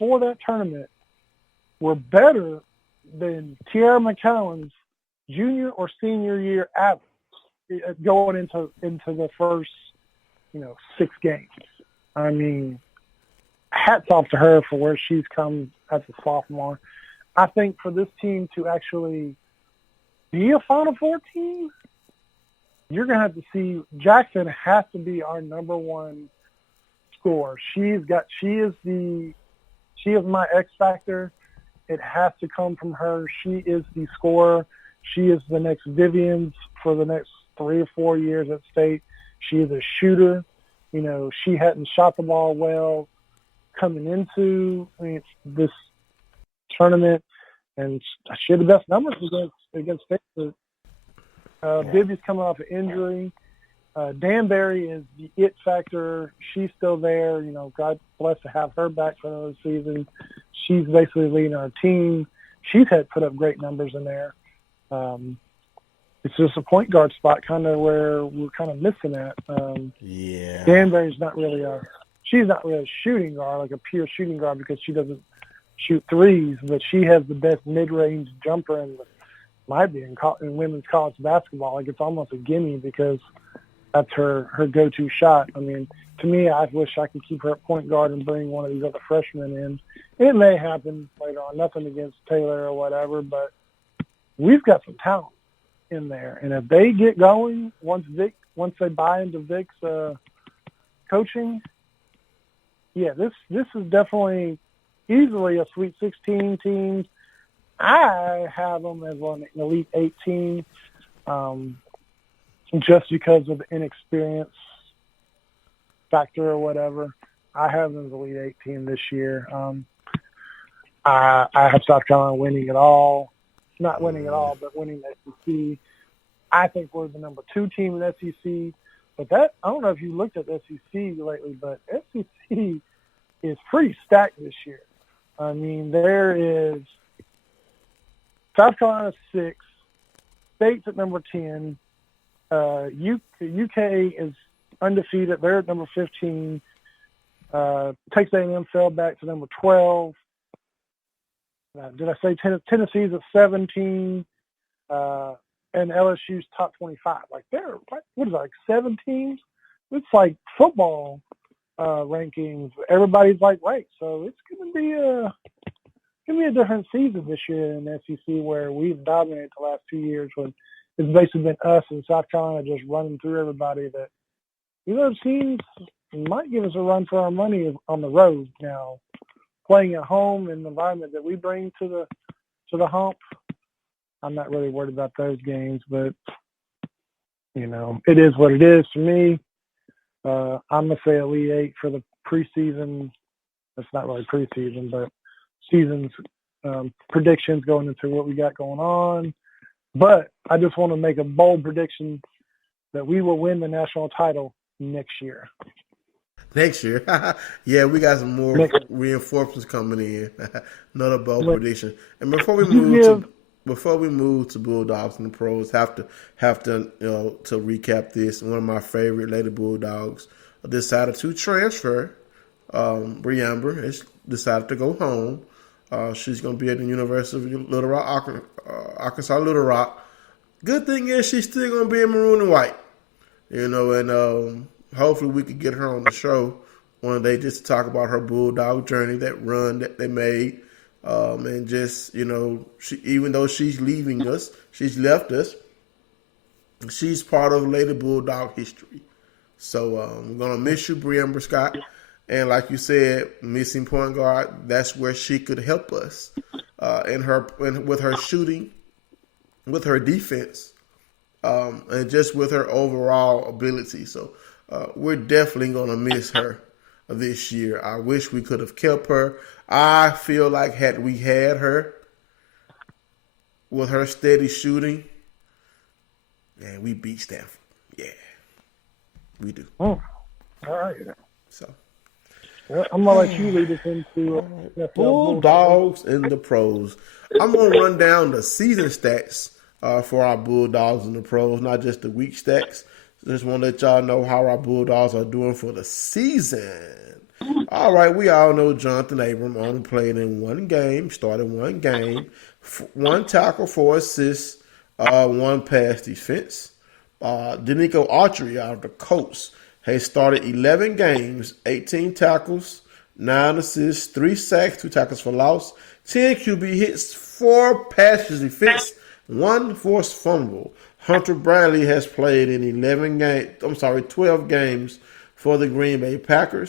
for that tournament were better than Tierra McCowan's junior or senior year average going into the first, 6 games. I mean, hats off to her for where she's come as a sophomore. I think for this team to actually be a Final Four team, you're going to have to see Jackson has to be our number one scorer. She is my X factor. It has to come from her. She is the scorer. She is the next Vivian's for the next 3 or 4 years at State. She is a shooter. She hadn't shot the ball well coming into this tournament, and she had the best numbers against State. Vivi's coming off an injury. Danbury is the it factor. She's still there. God bless to have her back for another season. She's basically leading our team. She's had put up great numbers in there. It's just a point guard spot kind of where we're kind of missing that. Danbury's she's not really a shooting guard, like a pure shooting guard, because she doesn't shoot threes, but she has the best mid-range jumper in women's college basketball. Like, it's almost a gimme because that's her go-to shot. I mean, to me, I wish I could keep her at point guard and bring one of these other freshmen in. It may happen later on. Nothing against Taylor or whatever, but we've got some talent in there. And if they get going, once they buy into Vic's coaching, this is definitely easily a Sweet 16 team. I have them as an Elite 8 team, just because of the inexperience factor or whatever. I have them as Elite 8 team this year. I have South Carolina winning it all. Not winning it all, but winning the SEC. I think we're the number 2 team in the SEC. But I don't know if you looked at the SEC lately, but SEC is pretty stacked this year. I mean, there is South Carolina 6, State's at number 10, UK is undefeated. They're at number 15. Texas A&M fell back to number 12. Did I say Tennessee's at 17? And LSU's top 25. Like, they're, what is that, like 7 teams? It's like football rankings. Everybody's like ranked. So it's going to be a different season this year in the SEC, where we've dominated the last 2 years, when it's basically been us and South Carolina just running through everybody. That teams might give us a run for our money on the road now. Playing at home in the environment that we bring to the hump, I'm not really worried about those games, but it is what it is for me. I'm gonna say Elite 8 for the preseason. It's not really preseason, but season's predictions going into what we got going on. But I just want to make a bold prediction that we will win the national title next year. Next year. Yeah, we got some more reinforcements coming in. Another bold prediction. And before we move to Bulldogs and the pros, have to to recap this. One of my favorite Lady Bulldogs decided to transfer. Briamber has decided to go home. She's going to be at the University of Little Rock, Arkansas Little Rock. Good thing is she's still going to be in maroon and white. And hopefully we could get her on the show one day just to talk about her Bulldog journey, that run that they made. And just, even though she's leaving us, she's left us, she's part of Lady Bulldog history. So I'm going to miss you, Briamber Scott. And like you said, missing point guard, that's where she could help us with her shooting, with her defense, and just with her overall ability. So we're definitely going to miss her this year. I wish we could have kept her. I feel like had we had her with her steady shooting, man, we beat Stanford. Yeah, we do. Oh, all right. So I'm going to let you lead us into Bulldogs and the pros. I'm going to run down the season stats for our Bulldogs and the pros, not just the week stats. Just want to let y'all know how our Bulldogs are doing for the season. All right, we all know Jonathan Abram only played in one game, started one game, one tackle, 4 assists, one pass defense. Danico Autry out of the Colts has started 11 games, 18 tackles, 9 assists, 3 sacks, 2 tackles for loss, 10 QB hits, 4 passes defense, 1 forced fumble. Hunter Bradley has played in 12 games for the Green Bay Packers.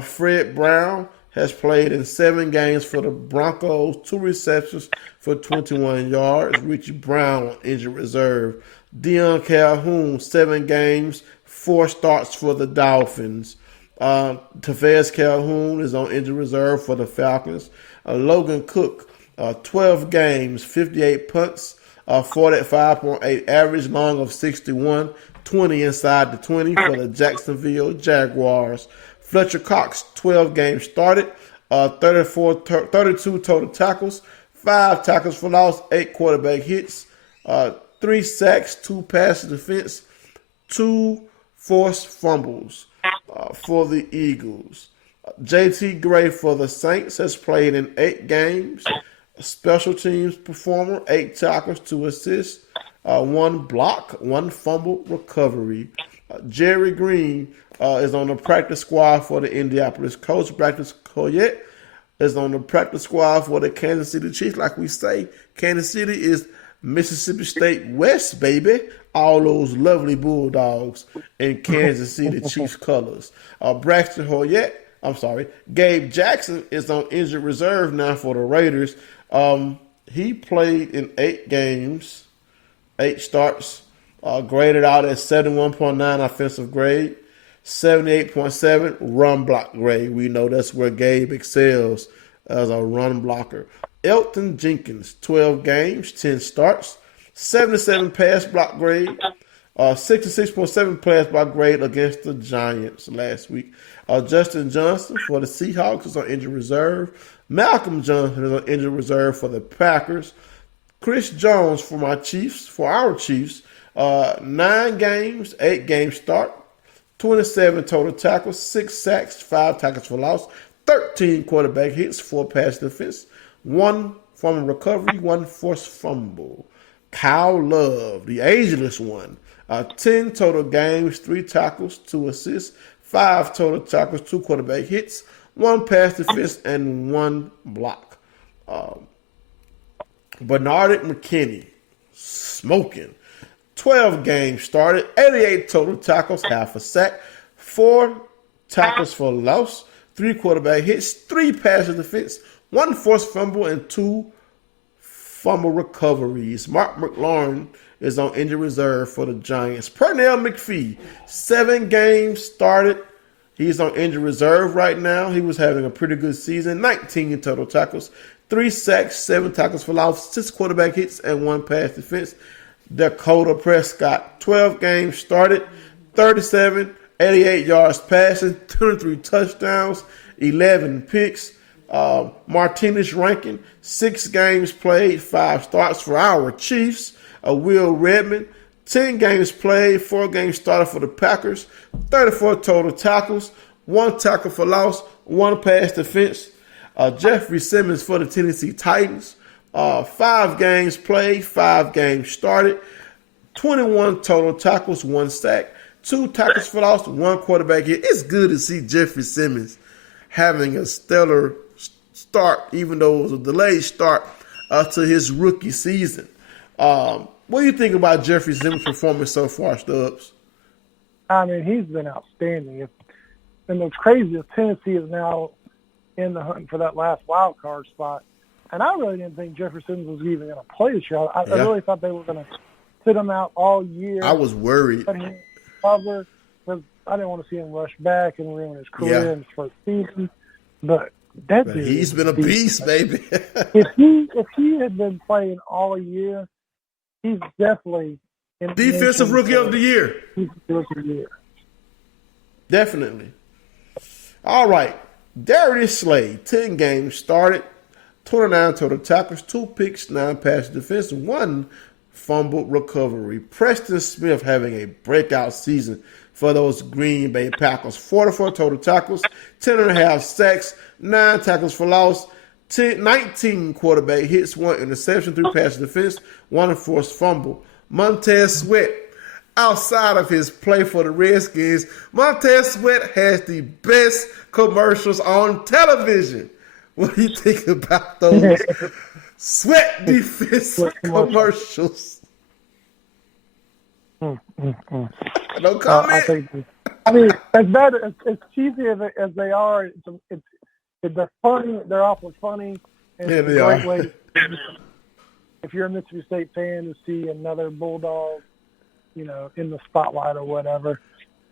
Fred Brown has played in 7 games for the Broncos, 2 receptions for 21 yards. Richie Brown on injured reserve. Deion Calhoun, 7 games, 4 starts for the Dolphins. Tavez Calhoun is on injured reserve for the Falcons. Logan Cook, 12 games, 58 punts, 45.8 average, long of 61, 20 inside the 20 for the Jacksonville Jaguars. Fletcher Cox, 12 games started, 32 total tackles, 5 tackles for loss, 8 quarterback hits, 3 sacks, 2 pass defense, 2 forced fumbles for the Eagles. JT Gray for the Saints has played in 8 games. Special teams performer, 8 tackles, 2 assists, 1 block, 1 fumble recovery. Jerry Green is on the practice squad for the Indianapolis Colts. Practice Coyette is on the practice squad for the Kansas City Chiefs. Like we say, Kansas City is Mississippi State West, baby. All those lovely Bulldogs in Kansas City Chiefs colors. Gabe Jackson is on injured reserve now for the Raiders. He played in 8 games, 8 starts, graded out at 71.9 offensive grade, 78.7 run block grade. We know that's where Gabe excels as a run blocker. Elton Jenkins, 12 games, 10 starts, 77 pass block grade, 66.7 pass block grade against the Giants last week. Justin Johnson for the Seahawks is on injured reserve. Malcolm Johnson is on injured reserve for the Packers. Chris Jones for our Chiefs, 9 games, 8 games start, 27 total tackles, 6 sacks, 5 tackles for loss, 13 quarterback hits, 4 pass defense, 1 fumble recovery, 1 forced fumble. Kyle Love, the ageless one, 10 total games, 3 tackles, 2 assists, 5 total tackles, 2 quarterback hits, 1 pass defense, and 1 block. Bernard McKinney, smoking. 12 games started, 88 total tackles, half a sack, 4 tackles for loss, 3 quarterback hits, 3 pass defense, 1 forced fumble, and 2 fumble recoveries. Mark McLaurin is on injured reserve for the Giants. Pernell McPhee, 7 games started. He's on injured reserve right now. He was having a pretty good season. 19 total tackles, 3 sacks, 7 tackles for loss, 6 quarterback hits, and 1 pass defense. Dakota Prescott, 12 games started, 37, 88 yards passing, 23 touchdowns, 11 picks. Martinez Rankin, 6 games played, 5 starts for our Chiefs. Will Redmond, 10 games played, 4 games started for the Packers, 34 total tackles, 1 tackle for loss, 1 pass defense. Jeffrey Simmons for the Tennessee Titans, 5 games played, 5 games started, 21 total tackles, 1 sack, 2 tackles for loss, 1 quarterback hit. It's good to see Jeffrey Simmons having a stellar start, even though it was a delayed start to his rookie season. What do you think about Jeffrey Simmons' performance so far, Stubbs? I mean, he's been outstanding. And the craziest, Tennessee is now in the hunt for that last wild card spot. And I really didn't think Jeffrey Simmons was even going to play this year. I really thought they were going to sit him out all year. I was worried. Cover, because I didn't want to see him rush back and ruin his career in his first season. But he's been a beast, baby. if he had been playing all year, he's definitely in Defensive Rookie of the Year. Rookie of the Year. Definitely. All right. Darius Slade, 10 games started, 29 total tackles, 2 picks, 9 pass defense, 1 fumble recovery. Preston Smith having a breakout season, for those Green Bay Packers. 44 total tackles, 10.5 sacks, 9 tackles for loss, 19 quarterback hits, 1 interception, 3 pass defense, 1 enforced fumble. Montez Sweat, outside of his play for the Redskins, Montez Sweat has the best commercials on television. What do you think about those Sweat defense commercials? No comment. I mean, as bad as cheesy as they are, they're funny. They're awfully funny. And yeah, it's a great way. If you're a Mississippi State fan, to see another Bulldog, in the spotlight or whatever.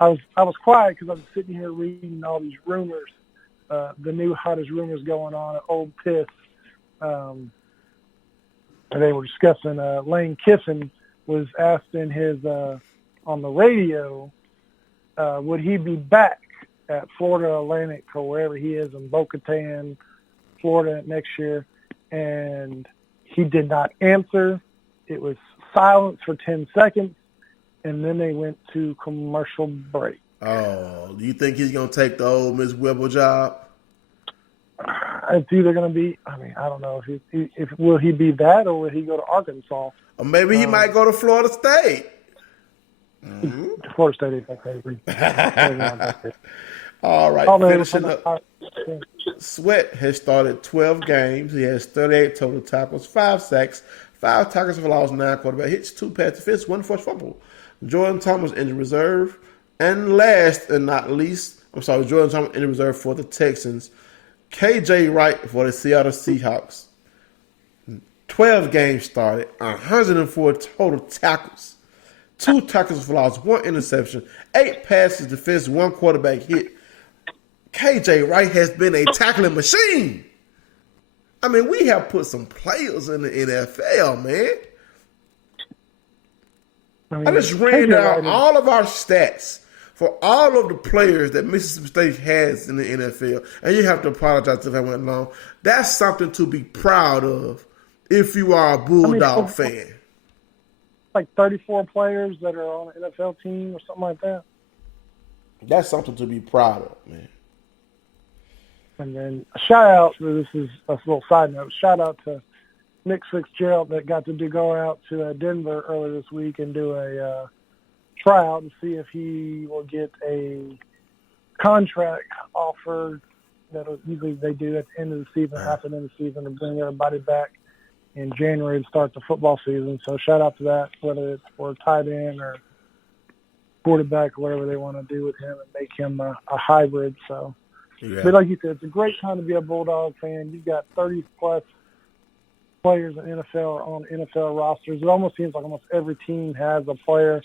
I was quiet because I was sitting here reading all these rumors, the new hottest rumors going on at Ole Piss. And they were discussing Lane Kiffin was asked in his on the radio, would he be back at Florida Atlantic or wherever he is in Bo-Katan, Florida next year, and he did not answer. It was silence for 10 seconds, and then they went to commercial break. Oh, do you think he's going to take the Ole Miss Whipple job? It's either going to be, I don't know if will he be that or will he go to Arkansas? Or maybe he might go to Florida State. Mm-hmm. Florida State is my favorite. All right, finishing up. Sweat has started 12 games. He has 38 total tackles, 5 sacks, 5 tackles for loss, 9 quarterback hits, 2 pass defense, 1 forced fumble. Jordan Thomas injured reserve. And last and not least, Jordan Thomas injured reserve for the Texans. KJ Wright for the Seattle Seahawks. 12 games started, 104 total tackles, 2 tackles for loss, 1 interception, 8 passes defense, 1 quarterback hit. KJ Wright has been a tackling machine. I mean, we have put some players in the NFL, man. I just ran down all of our stats for all of the players that Mississippi State has in the NFL. And you have to apologize if I went long. That's something to be proud of if you are a Bulldog fan. Like 34 players that are on an NFL team or something like that. That's something to be proud of, man. And then a shout out, this is a little side note, shout out to Nick Fitzgerald that got to go out to Denver earlier this week and do a tryout and see if he will get a contract offer that usually they do at the end of the season, after the end of the season, to bring everybody back in January to start the football season. So shout out to that, whether it's for tight end or quarterback or whatever they want to do with him and make him a hybrid. So, but like you said, it's a great time to be a Bulldog fan. You've got 30-plus players in NFL or on NFL rosters. It almost seems like almost every team has a player.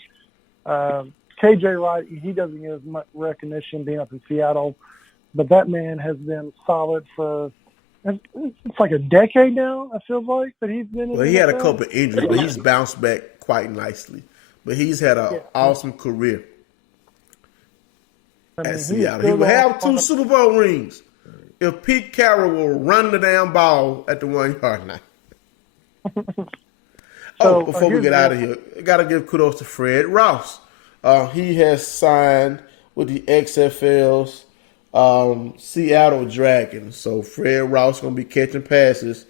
KJ Wright, he doesn't get as much recognition being up in Seattle, but that man has been solid for it's like a decade now, I feel like, that he's been in Well, he had a couple of injuries, but he's bounced back quite nicely. But he's had an awesome career at Seattle. He will have 2 Super Bowl rings if Pete Carroll will run the damn ball at the 1-yard line. Before we get out of here, I got to give kudos to Fred Ross. He has signed with the XFL's Seattle Dragons. So Fred Ross going to be catching passes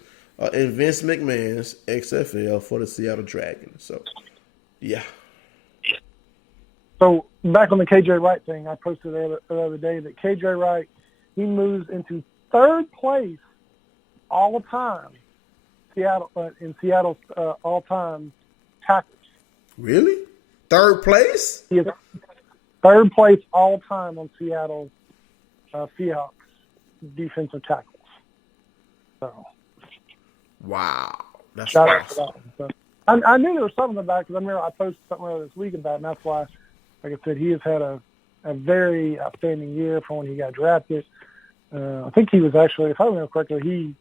in Vince McMahon's XFL for the Seattle Dragons. So, yeah. So back on the KJ Wright thing, I posted the other day that KJ Wright, he moves into 3rd place all the time. In Seattle's all-time tackles. Really? 3rd place? He is 3rd place all-time on Seattle Seahawks defensive tackles. So, wow, that's shout awesome. out to that one. So, I knew there was something about it because I remember I posted something earlier this week about it, and that's why, like I said, he has had a very outstanding year from when he got drafted. I think he was actually, if I remember correctly,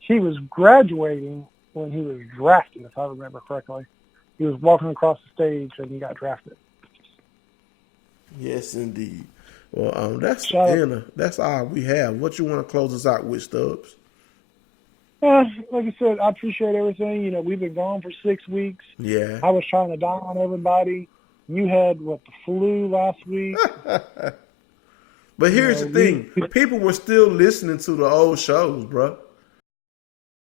he was graduating when he was drafted, if I remember correctly. He was walking across the stage and he got drafted. Yes, indeed. Well, that's all we have. What you want to close us out with, Stubbs? Like I said, I appreciate everything. We've been gone for 6 weeks. Yeah. I was trying to die on everybody. You had the flu last week. But here's the thing: people were still listening to the old shows, bro.